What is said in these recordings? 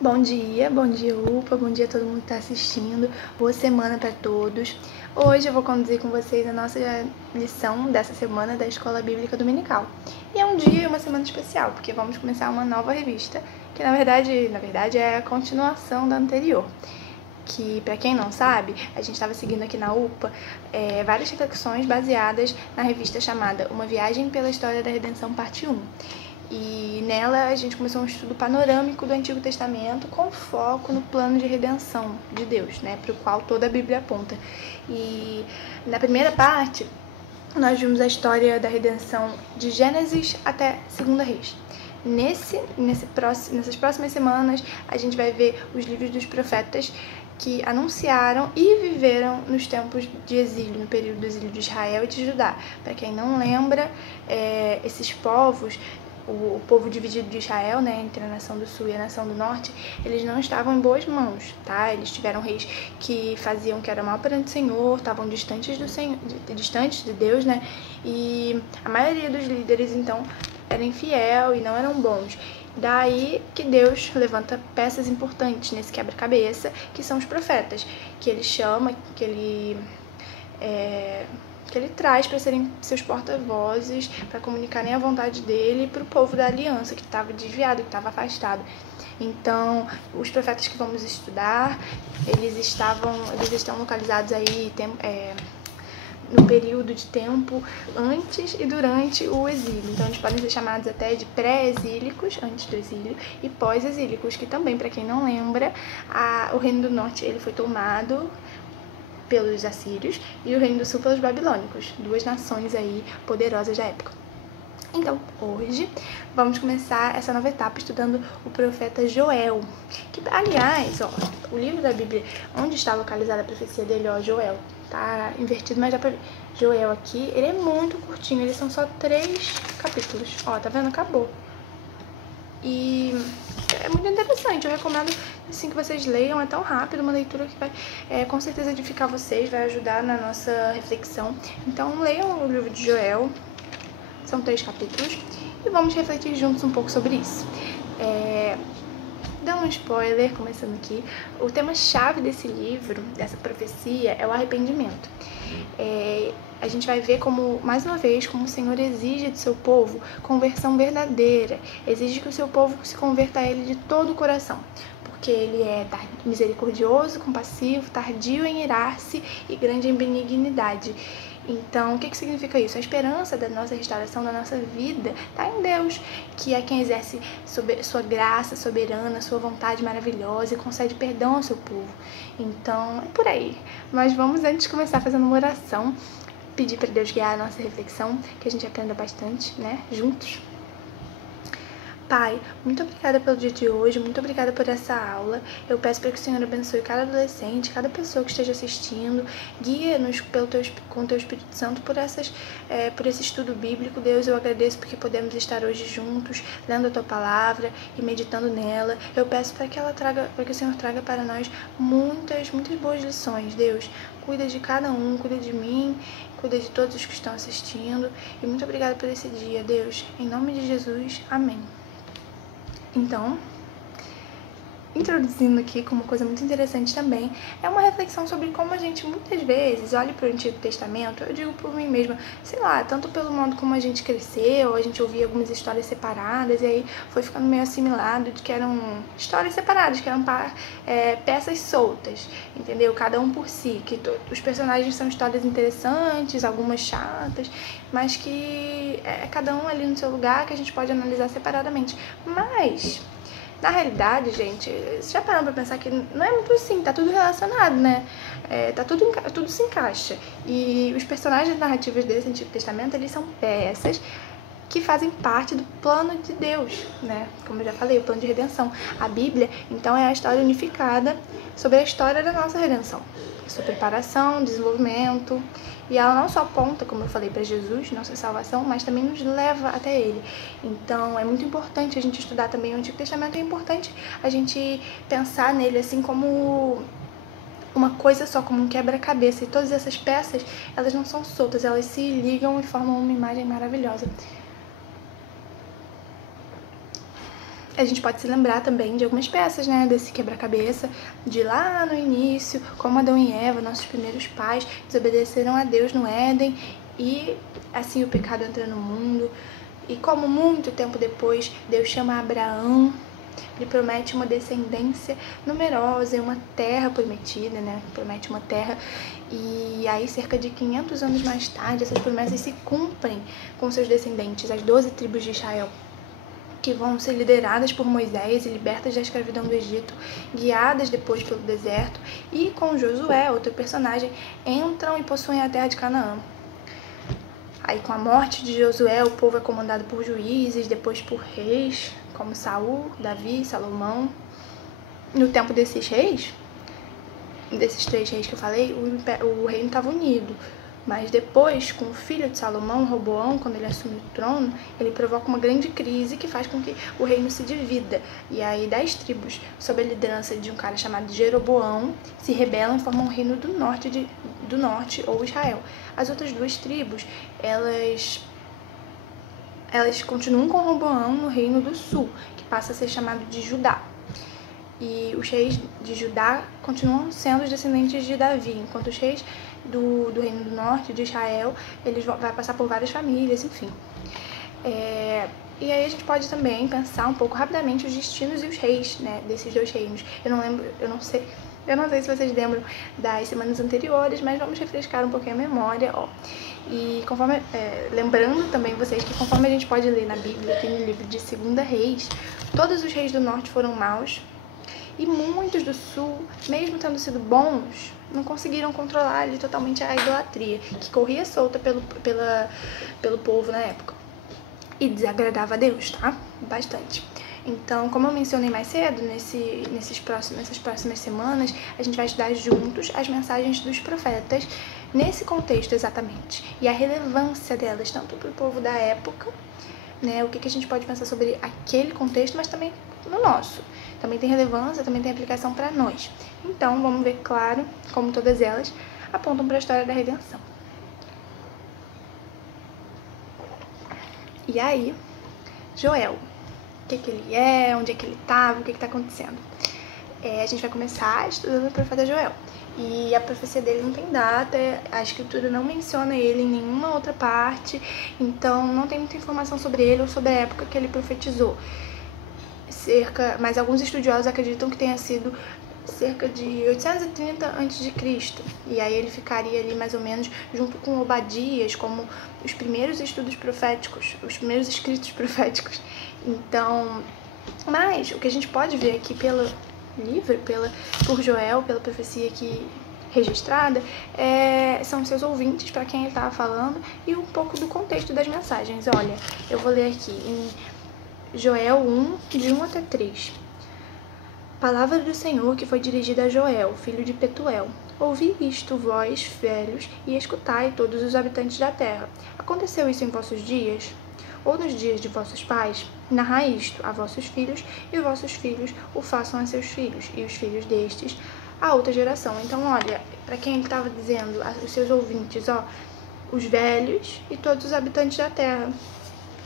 Bom dia, UPA, bom dia a todo mundo que está assistindo, boa semana para todos. Hoje eu vou conduzir com vocês a nossa lição dessa semana da Escola Bíblica Dominical. E é um dia e uma semana especial, porque vamos começar uma nova revista, que na verdade é a continuação da anterior. Que, para quem não sabe, a gente estava seguindo aqui na UPA várias reflexões baseadas na revista chamada Uma Viagem pela História da Redenção, parte 1. E nela a gente começou um estudo panorâmico do Antigo Testamento com foco no plano de redenção de Deus, né, para o qual toda a Bíblia aponta. E na primeira parte nós vimos a história da redenção de Gênesis até 2 Reis. Nessas próximas semanas a gente vai ver os livros dos profetas que anunciaram e viveram nos tempos de exílio, no período do exílio de Israel e de Judá. Para quem não lembra, esses povos, o povo dividido de Israel, né, entre a nação do sul e a nação do norte, eles não estavam em boas mãos, tá? Eles tiveram reis que faziam que era mal perante o Senhor, estavam distantes de Deus, né? E a maioria dos líderes, então, era infiel e não eram bons. Daí que Deus levanta peças importantes nesse quebra-cabeça, que são os profetas, que ele chama, que ele traz para serem seus porta-vozes, para comunicarem a vontade dele para o povo da aliança, que estava desviado, que estava afastado. Então, os profetas que vamos estudar, eles estão localizados aí no período de tempo antes e durante o exílio. Então, eles podem ser chamados até de pré-exílicos, antes do exílio, e pós-exílicos, que também, para quem não lembra, o Reino do Norte ele foi tomado pelos assírios e o Reino do Sul pelos babilônicos, duas nações aí poderosas da época. Então, hoje, vamos começar essa nova etapa estudando o profeta Joel, que, aliás, o livro da Bíblia, onde está localizada a profecia dele, Joel, tá invertido, mas dá pra ver. Joel aqui, ele é muito curtinho, eles são só 3 capítulos, tá vendo? Acabou. E é muito interessante, eu recomendo assim que vocês leiam, é tão rápido, uma leitura que vai com certeza edificar vocês, vai ajudar na nossa reflexão. Então leiam o livro de Joel, são 3 capítulos, e vamos refletir juntos um pouco sobre isso. Dando um spoiler, começando aqui, o tema-chave desse livro, dessa profecia, é o arrependimento. A gente vai ver como, mais uma vez, como o Senhor exige do seu povo conversão verdadeira, exige que o seu povo se converta a Ele de todo o coração, porque Ele é misericordioso, compassivo, tardio em irar-se e grande em benignidade. Então, o que significa isso? A esperança da nossa restauração, da nossa vida, está em Deus, que é quem exerce sua graça soberana, sua vontade maravilhosa e concede perdão ao seu povo. Então, é por aí. Mas vamos, antes de começar, fazendo uma oração, pedir para Deus guiar a nossa reflexão, que a gente aprenda bastante, né, juntos. Pai, muito obrigada pelo dia de hoje, muito obrigada por essa aula. Eu peço para que o Senhor abençoe cada adolescente, cada pessoa que esteja assistindo. Guia-nos com o Teu Espírito Santo por esse estudo bíblico. Deus, eu agradeço porque podemos estar hoje juntos, lendo a Tua Palavra e meditando nela. Eu peço para que o Senhor traga para nós muitas boas lições. Deus, cuida de cada um, cuida de mim, cuida de todos os que estão assistindo. E muito obrigada por esse dia, Deus. Em nome de Jesus, amém. Então, introduzindo aqui como coisa muito interessante também, é uma reflexão sobre como a gente muitas vezes olha para o Antigo Testamento, eu digo por mim mesma, sei lá, tanto pelo modo como a gente cresceu, a gente ouvia algumas histórias separadas e aí foi ficando meio assimilado de que eram histórias separadas, que eram peças soltas, entendeu? Cada um por si, que os personagens são histórias interessantes, algumas chatas, mas que cada um ali no seu lugar que a gente pode analisar separadamente. Mas na realidade, gente, vocês já pararam pra pensar que não é muito assim, tá tudo relacionado, né? Tudo se encaixa. E os personagens narrativos desse Antigo Testamento, eles são peças que fazem parte do plano de Deus, né? Como eu já falei, o plano de redenção. A Bíblia, então, é a história unificada sobre a história da nossa redenção. Sua preparação, desenvolvimento. E ela não só aponta, como eu falei, para Jesus, nossa salvação, mas também nos leva até Ele. Então, é muito importante a gente estudar também o Antigo Testamento. É importante a gente pensar nele assim como uma coisa só, como um quebra-cabeça. E todas essas peças, elas não são soltas, elas se ligam e formam uma imagem maravilhosa. a gente pode se lembrar também de algumas peças, né, desse quebra-cabeça, de lá no início, como Adão e Eva, nossos primeiros pais, desobedeceram a Deus no Éden e assim o pecado entra no mundo. E como muito tempo depois, Deus chama Abraão, lhe promete uma descendência numerosa e uma terra prometida, né? Promete uma terra. E aí, cerca de 500 anos mais tarde, essas promessas se cumprem com seus descendentes, as 12 tribos de Israel, que vão ser lideradas por Moisés e libertas da escravidão do Egito, guiadas depois pelo deserto, e com Josué, outro personagem, entram e possuem a terra de Canaã. Aí, com a morte de Josué, o povo é comandado por juízes, depois por reis, como Saul, Davi, Salomão. No tempo desses reis, desses 3 reis que eu falei, o reino estava unido. Mas depois, com o filho de Salomão, Roboão, quando ele assume o trono, ele provoca uma grande crise que faz com que o reino se divida. E aí 10 tribos, sob a liderança de um cara chamado Jeroboão, se rebelam e formam o reino do norte, ou Israel. As outras 2 tribos, elas continuam com Roboão no reino do sul, que passa a ser chamado de Judá. E os reis de Judá continuam sendo os descendentes de Davi, enquanto os reis do reino do norte, de Israel, eles vão passar por várias famílias, enfim. E aí a gente pode também pensar um pouco rapidamente os destinos e os reis, né, desses 2 reinos. Eu não sei se vocês lembram das semanas anteriores, mas vamos refrescar um pouquinho a memória, ó. E conforme, lembrando também vocês que conforme a gente pode ler na Bíblia, aqui no livro de 2 Reis, todos os reis do norte foram maus, e muitos do sul, mesmo tendo sido bons, não conseguiram controlar ali totalmente a idolatria, que corria solta pelo povo na época. E desagradava a Deus, tá? Bastante. Então, como eu mencionei mais cedo, nessas próximas semanas, a gente vai estudar juntos as mensagens dos profetas, nesse contexto exatamente. E a relevância delas, tanto para o povo da época, né, o que a gente pode pensar sobre aquele contexto, mas também no nosso. Também tem relevância, também tem aplicação para nós. Então, vamos ver, claro, como todas elas apontam para a história da redenção. E aí, Joel, o que ele é, onde é que ele estava, o que está acontecendo? A gente vai começar estudando o profeta Joel. E a profecia dele não tem data, a escritura não menciona ele em nenhuma outra parte, então não tem muita informação sobre ele ou sobre a época que ele profetizou. Mas alguns estudiosos acreditam que tenha sido cerca de 830 a.C. E aí ele ficaria ali mais ou menos junto com Obadias, como os primeiros estudos proféticos, os primeiros escritos proféticos. Então, mas o que a gente pode ver aqui pelo livro, por Joel, pela profecia aqui registrada, são seus ouvintes, para quem ele estava falando, e um pouco do contexto das mensagens. Olha, eu vou ler aqui em Joel 1, de 1 até 3. Palavra do Senhor que foi dirigida a Joel, filho de Petuel. Ouvi isto, vós, velhos, e escutai todos os habitantes da terra. Aconteceu isso em vossos dias? Ou nos dias de vossos pais? Narrai isto a vossos filhos, e vossos filhos o façam a seus filhos, e os filhos destes a outra geração. Então, olha, para quem ele estava dizendo, os seus ouvintes, ó, os velhos e todos os habitantes da terra.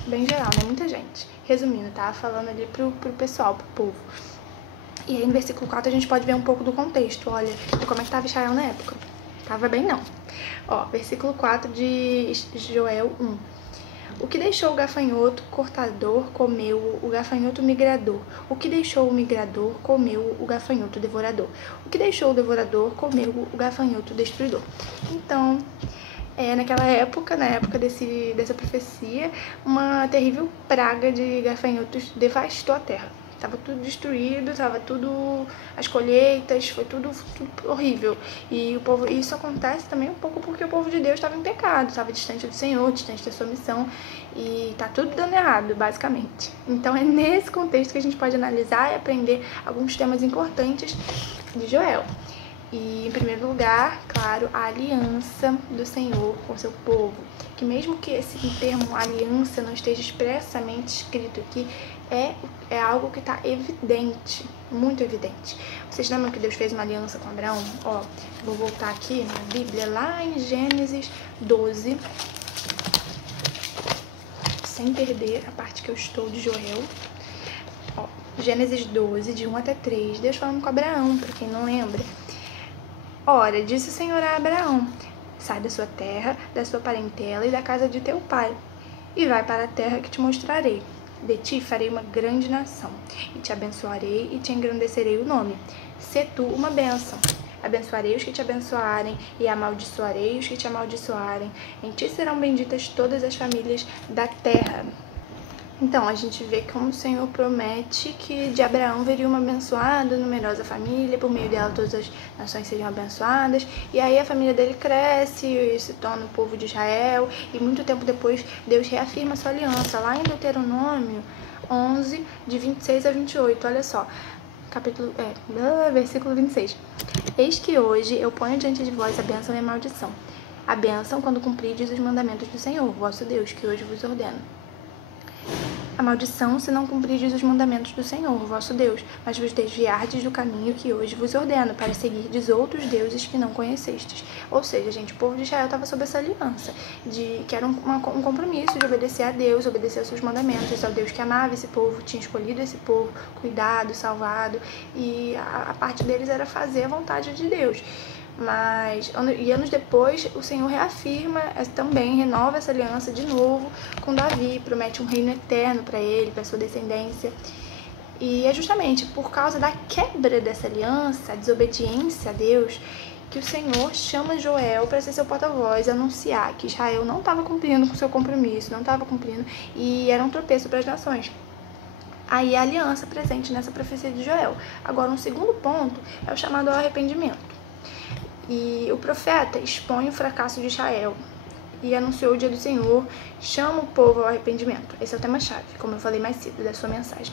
Bem geral, né? Muita gente. Resumindo, tá? Falando ali pro pessoal, pro povo. E aí no versículo 4 a gente pode ver um pouco do contexto, olha, de como é que estava Israel na época. Tava bem não. Ó, versículo 4 de Joel 1. O que deixou o gafanhoto cortador comeu o gafanhoto migrador. O que deixou o migrador comeu o gafanhoto devorador. O que deixou o devorador comeu o gafanhoto destruidor. Então, naquela época, na época dessa profecia, uma terrível praga de gafanhotos devastou a terra. Tava tudo destruído, tava tudo, as colheitas, foi tudo horrível. E isso acontece também um pouco porque o povo de Deus estava em pecado, estava distante do Senhor, distante da sua missão, e tá tudo dando errado, basicamente. Então é nesse contexto que a gente pode analisar e aprender alguns temas importantes de Joel. E, em primeiro lugar, claro, a aliança do Senhor com o seu povo. Que mesmo que esse termo aliança não esteja expressamente escrito aqui, é algo que está evidente, muito evidente. Vocês lembram que Deus fez uma aliança com Abraão? Ó, vou voltar aqui na Bíblia, lá em Gênesis 12, sem perder a parte que eu estou de Joel. Ó, Gênesis 12, de 1 até 3, Deus falando com Abraão, para quem não lembra. Ora, disse o Senhor a Abraão: sai da sua terra, da sua parentela e da casa de teu pai, e vai para a terra que te mostrarei. De ti farei uma grande nação, e te abençoarei e te engrandecerei o nome. Sê tu uma bênção. Abençoarei os que te abençoarem, e amaldiçoarei os que te amaldiçoarem. Em ti serão benditas todas as famílias da terra. Então, a gente vê como o Senhor promete que de Abraão viria uma abençoada, numerosa família, por meio dela todas as nações seriam abençoadas, e aí a família dele cresce e se torna o povo de Israel, e muito tempo depois Deus reafirma sua aliança, lá em Deuteronômio 11, de 26 a 28, olha só, versículo 26. Eis que hoje eu ponho diante de vós a bênção e a maldição. A bênção quando cumprides os mandamentos do Senhor, vosso Deus, que hoje vos ordeno. A maldição se não cumprirdes os mandamentos do Senhor, vosso Deus, mas vos desviardes do caminho que hoje vos ordeno, para seguirdes outros deuses que não conhecestes. Ou seja, gente, o povo de Israel estava sob essa aliança, que era um compromisso de obedecer a Deus, obedecer aos seus mandamentos, ao Deus que amava esse povo, tinha escolhido esse povo, cuidado, salvado, e a parte deles era fazer a vontade de Deus. Mas anos depois o Senhor reafirma, também renova essa aliança de novo com Davi, promete um reino eterno para ele, para sua descendência. E é justamente por causa da quebra dessa aliança, a desobediência a Deus, que o Senhor chama Joel para ser seu porta-voz, anunciar que Israel não estava cumprindo com seu compromisso, não estava cumprindo, e era um tropeço para as nações. Aí a aliança presente nessa profecia de Joel. Agora, um segundo ponto é o chamado ao arrependimento. E o profeta expõe o fracasso de Israel e anunciou o dia do Senhor, chama o povo ao arrependimento. Esse é o tema-chave, como eu falei mais cedo da sua mensagem,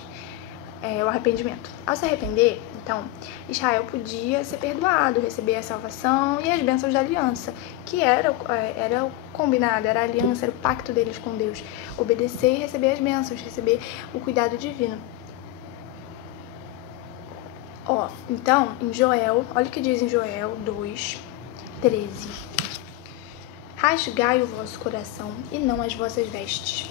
o arrependimento. Ao se arrepender, então, Israel podia ser perdoado, receber a salvação e as bênçãos da aliança, que era o combinado, era a aliança, era o pacto deles com Deus. Obedecer e receber as bênçãos, receber o cuidado divino. Então, em Joel, olha o que diz em Joel 2:13. Rasgai o vosso coração e não as vossas vestes,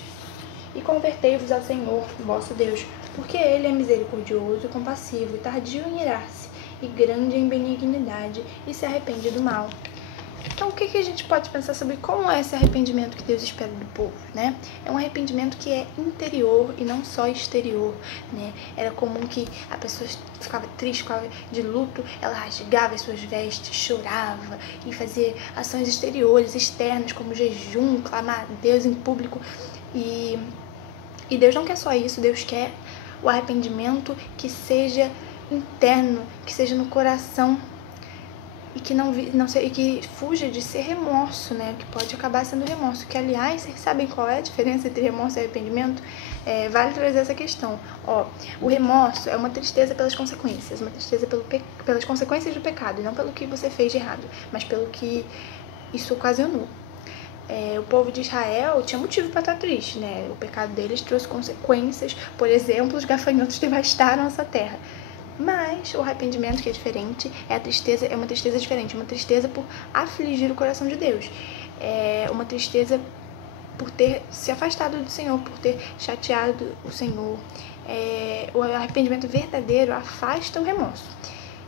e convertei-vos ao Senhor, vosso Deus, porque Ele é misericordioso, compassivo e tardio em irar-se, e grande em benignidade, e se arrepende do mal. Então, o que a gente pode pensar sobre como é esse arrependimento que Deus espera do povo, né? É um arrependimento que é interior e não só exterior, né? Era comum que a pessoa ficava triste, ficava de luto, ela rasgava as suas vestes, chorava e fazia ações exteriores, externas, como jejum, clamar a Deus em público. E Deus não quer só isso, Deus quer o arrependimento que seja interno, que seja no coração, e que fuja de ser remorso, né? Que pode acabar sendo remorso. Que, aliás, vocês sabem qual é a diferença entre remorso e arrependimento? Vale trazer essa questão. O remorso é uma tristeza pelas consequências, uma tristeza pelas consequências do pecado, e não pelo que você fez de errado, mas pelo que isso ocasionou. O povo de Israel tinha motivo para estar triste, né? O pecado deles trouxe consequências. Por exemplo, os gafanhotos devastaram essa terra. Mas o arrependimento, que é diferente, é uma tristeza diferente, uma tristeza por afligir o coração de Deus, uma tristeza por ter se afastado do Senhor, por ter chateado o Senhor. O arrependimento verdadeiro afasta o remorso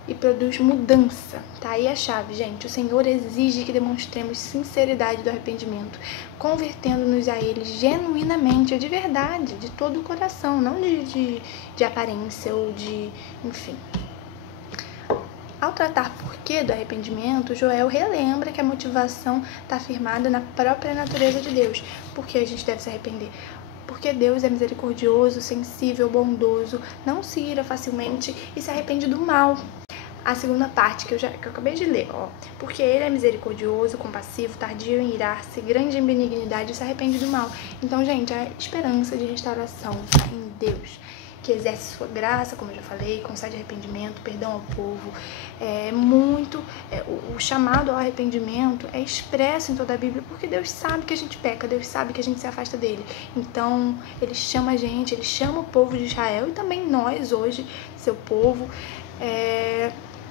e produz mudança. Tá aí a chave, gente. O Senhor exige que demonstremos sinceridade do arrependimento, convertendo-nos a Ele genuinamente, de verdade, de todo o coração, não de aparência ou enfim. Ao tratar porquê do arrependimento, Joel relembra que a motivação está firmada na própria natureza de Deus. Por que a gente deve se arrepender? Porque Deus é misericordioso, sensível, bondoso, não se ira facilmente e se arrepende do mal. A segunda parte que eu acabei de ler, porque Ele é misericordioso, compassivo, tardio em irar-se, grande em benignidade e se arrepende do mal. Então, gente, a esperança de restauração está em Deus, que exerce sua graça, como eu já falei, concede arrependimento, perdão ao povo. O chamado ao arrependimento é expresso em toda a Bíblia, porque Deus sabe que a gente peca, Deus sabe que a gente se afasta dele. Então, Ele chama a gente, Ele chama o povo de Israel e também nós hoje, seu povo,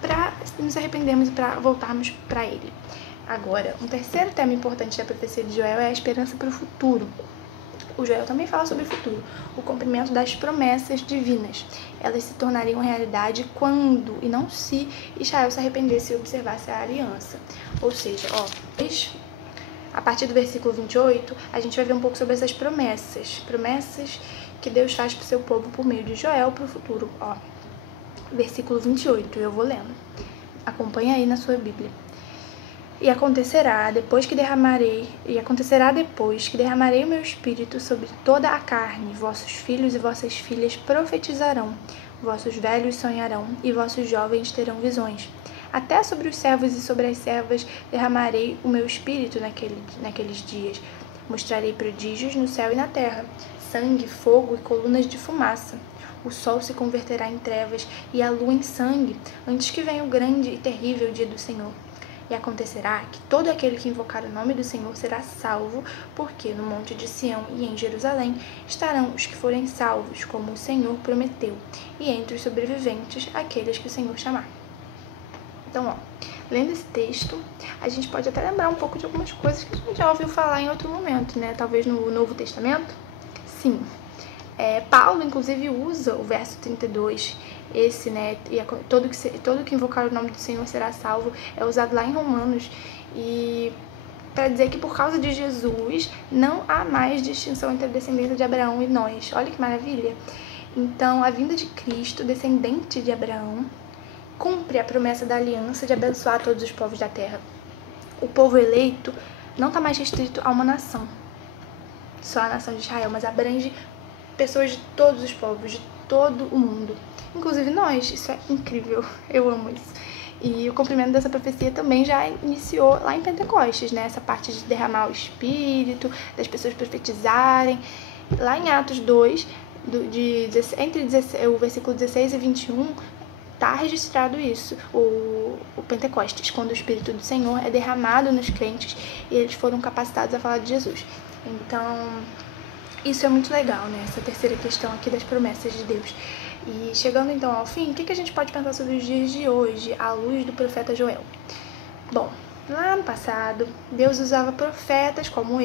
para nos arrependermos e para voltarmos para Ele. Agora, um terceiro tema importante da profecia de Joel é a esperança para o futuro. o Joel também fala sobre o futuro, o cumprimento das promessas divinas. Elas se tornariam realidade quando, e não se, Israel se arrependesse e observasse a aliança. Ou seja, a partir do versículo 28, a gente vai ver um pouco sobre essas promessas que Deus faz para o seu povo por meio de Joel para o futuro. Versículo 28, eu vou lendo. Acompanha aí na sua Bíblia. E acontecerá depois que derramarei o meu espírito sobre toda a carne, vossos filhos e vossas filhas profetizarão, vossos velhos sonharão e vossos jovens terão visões. Até sobre os servos e sobre as servas derramarei o meu espírito naqueles dias. Mostrarei prodígios no céu e na terra, sangue, fogo e colunas de fumaça. O sol se converterá em trevas e a lua em sangue, antes que venha o grande e terrível dia do Senhor. E acontecerá que todo aquele que invocar o nome do Senhor será salvo, porque no monte de Sião e em Jerusalém estarão os que forem salvos, como o Senhor prometeu, e entre os sobreviventes, aqueles que o Senhor chamar. Então, lendo esse texto, a gente pode até lembrar um pouco de algumas coisas que a gente já ouviu falar em outro momento, né? Talvez no Novo Testamento. Sim. Paulo, inclusive, usa o verso 32, esse, né? E todo que invocar o nome do Senhor será salvo, é usado lá em Romanos. E para dizer que por causa de Jesus não há mais distinção entre a descendência de Abraão e nós. Olha que maravilha! Então, a vinda de Cristo, descendente de Abraão, cumpre a promessa da aliança de abençoar todos os povos da terra. O povo eleito não está mais restrito a uma nação, só a nação de Israel, mas abrange pessoas de todos os povos, de todo o mundo, inclusive nós. Isso é incrível, eu amo isso. E o cumprimento dessa profecia também já iniciou lá em Pentecostes, né? Essa parte de derramar o Espírito, das pessoas profetizarem. Lá em Atos 2, entre o versículo 16 e 21, está registrado isso, o Pentecostes, quando o Espírito do Senhor é derramado nos crentes e eles foram capacitados a falar de Jesus. Então, isso é muito legal, né? Essa terceira questão aqui das promessas de Deus. E chegando então ao fim, o que a gente pode pensar sobre os dias de hoje, à luz do profeta Joel? Bom, lá no passado, Deus usava profetas como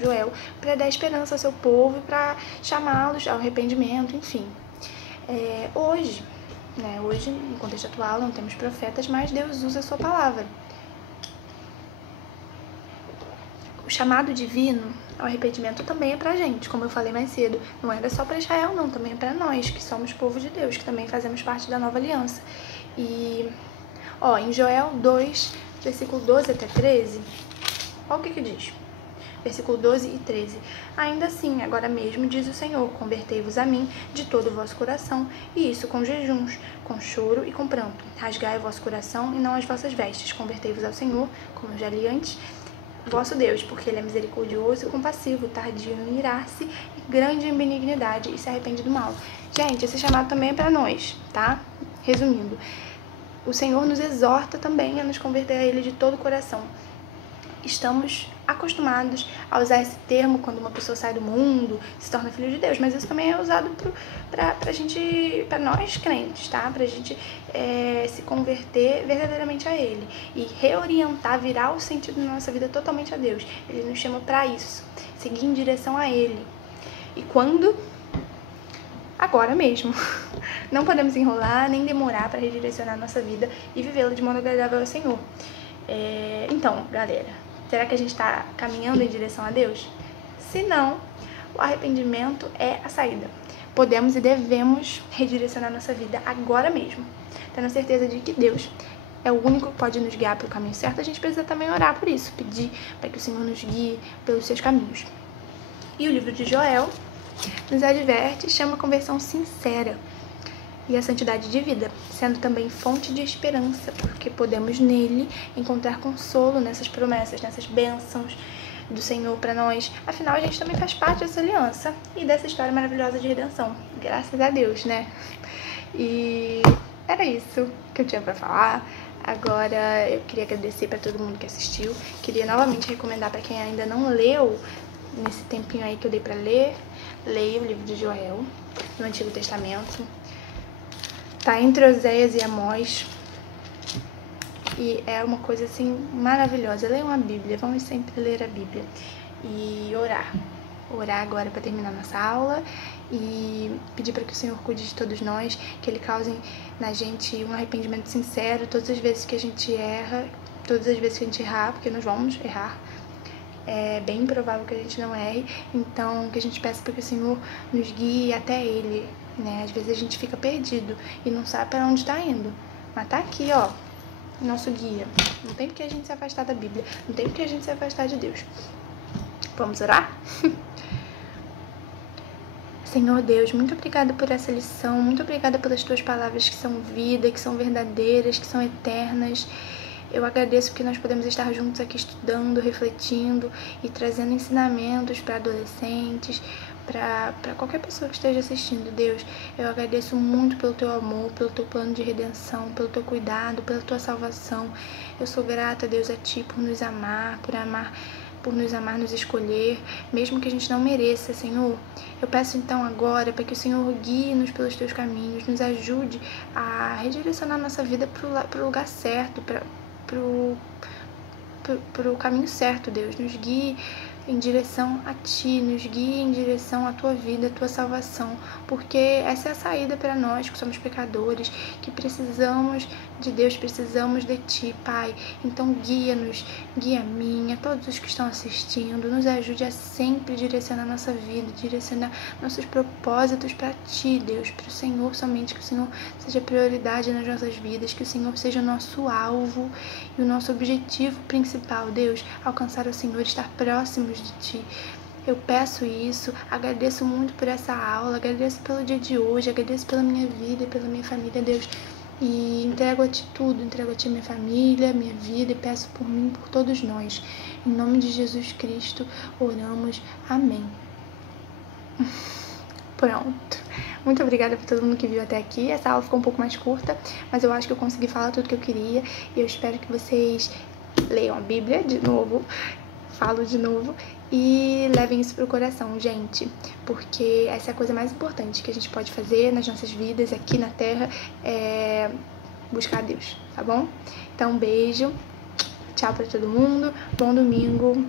Joel, para dar esperança ao seu povo e para chamá-los ao arrependimento, enfim. Hoje, no contexto atual, não temos profetas, mas Deus usa a sua palavra. O chamado divino ao arrependimento também é pra gente, como eu falei mais cedo. Não era só para Israel, não, também é para nós, que somos povo de Deus, que também fazemos parte da nova aliança. E, em Joel 2, versículo 12 até 13, olha o que diz. Versículo 12 e 13. Ainda assim, agora mesmo, diz o Senhor, convertei-vos a mim de todo o vosso coração, e isso com jejuns, com choro e com pranto. Rasgai o vosso coração e não as vossas vestes. Convertei-vos ao Senhor, como eu já li antes, vosso Deus, porque Ele é misericordioso e compassivo, tardio em irar-se e grande em benignidade, e se arrepende do mal. Gente, esse chamado também é para nós, tá? Resumindo, o Senhor nos exorta também a nos converter a Ele de todo o coração. Estamos acostumados a usar esse termo quando uma pessoa sai do mundo, se torna filho de Deus, mas isso também é usado para nós crentes, tá? Pra gente se converter verdadeiramente a Ele e reorientar, virar o sentido da nossa vida totalmente a Deus. Ele nos chama para isso, seguir em direção a Ele. E quando? Agora mesmo. Não podemos enrolar nem demorar para redirecionar a nossa vida e vivê-la de modo agradável ao Senhor. Então, galera, será que a gente está caminhando em direção a Deus? Se não, o arrependimento é a saída. Podemos e devemos redirecionar nossa vida agora mesmo, tendo a certeza de que Deus é o único que pode nos guiar para o caminho certo. A gente precisa também orar por isso, pedir para que o Senhor nos guie pelos seus caminhos. E o livro de Joel nos adverte e chama a conversão sincera e a santidade de vida, sendo também fonte de esperança, porque podemos nele encontrar consolo nessas promessas, nessas bênçãos do Senhor para nós. Afinal, a gente também faz parte dessa aliança e dessa história maravilhosa de redenção. Graças a Deus, né? E era isso que eu tinha para falar. Agora eu queria agradecer para todo mundo que assistiu. Queria novamente recomendar para quem ainda não leu, nesse tempinho aí que eu dei para ler, leia o livro de Joel, no Antigo Testamento. Tá entre Oséias e Amós. E é uma coisa assim maravilhosa. Leiam a Bíblia, vamos sempre ler a Bíblia. E orar. orar agora para terminar nossa aula e pedir para que o Senhor cuide de todos nós, que Ele cause na gente um arrependimento sincero todas as vezes que a gente erra, todas as vezes que a gente errar, porque nós vamos errar. É bem provável que a gente não erre, então que a gente peça para que o Senhor nos guie até Ele, né? Às vezes a gente fica perdido e não sabe para onde está indo, mas tá aqui, ó, nosso guia. Não tem porque a gente se afastar da Bíblia, não tem porque a gente se afastar de Deus. Vamos orar? Senhor Deus, muito obrigada por essa lição, muito obrigada pelas tuas palavras que são vida, que são verdadeiras, que são eternas. Eu agradeço porque nós podemos estar juntos aqui estudando, refletindo e trazendo ensinamentos para adolescentes, para qualquer pessoa que esteja assistindo. Deus, eu agradeço muito pelo teu amor, pelo teu plano de redenção, pelo teu cuidado, pela tua salvação. Eu sou grata, Deus, a ti por nos amar, nos escolher, mesmo que a gente não mereça, Senhor. Eu peço então agora para que o Senhor guie-nos pelos teus caminhos, nos ajude a redirecionar nossa vida para o lugar certo, para o caminho certo, Deus. Nos guie em direção a Ti, nos guie em direção à Tua vida, à Tua salvação, porque essa é a saída para nós que somos pecadores, que precisamos de Deus, precisamos de Ti, Pai. Então guia-nos, guia a mim, a todos os que estão assistindo, nos ajude a sempre direcionar nossa vida, direcionar nossos propósitos para Ti, Deus, para o Senhor somente, que o Senhor seja prioridade nas nossas vidas, que o Senhor seja o nosso alvo e o nosso objetivo principal, Deus, alcançar o Senhor, estar próximos de Ti. Eu peço isso, agradeço muito por essa aula, agradeço pelo dia de hoje, agradeço pela minha vida e pela minha família, Deus. E entrego a Ti tudo, entrego a Ti minha família, minha vida e peço por mim e por todos nós. Em nome de Jesus Cristo, oramos. Amém. Pronto. Muito obrigada por todo mundo que viu até aqui. Essa aula ficou um pouco mais curta, mas eu acho que eu consegui falar tudo que eu queria. E eu espero que vocês leiam a Bíblia de novo, falo de novo, e levem isso pro coração, gente. Porque essa é a coisa mais importante que a gente pode fazer nas nossas vidas aqui na Terra, é buscar a Deus, tá bom? Então, um beijo. Tchau pra todo mundo. Bom domingo.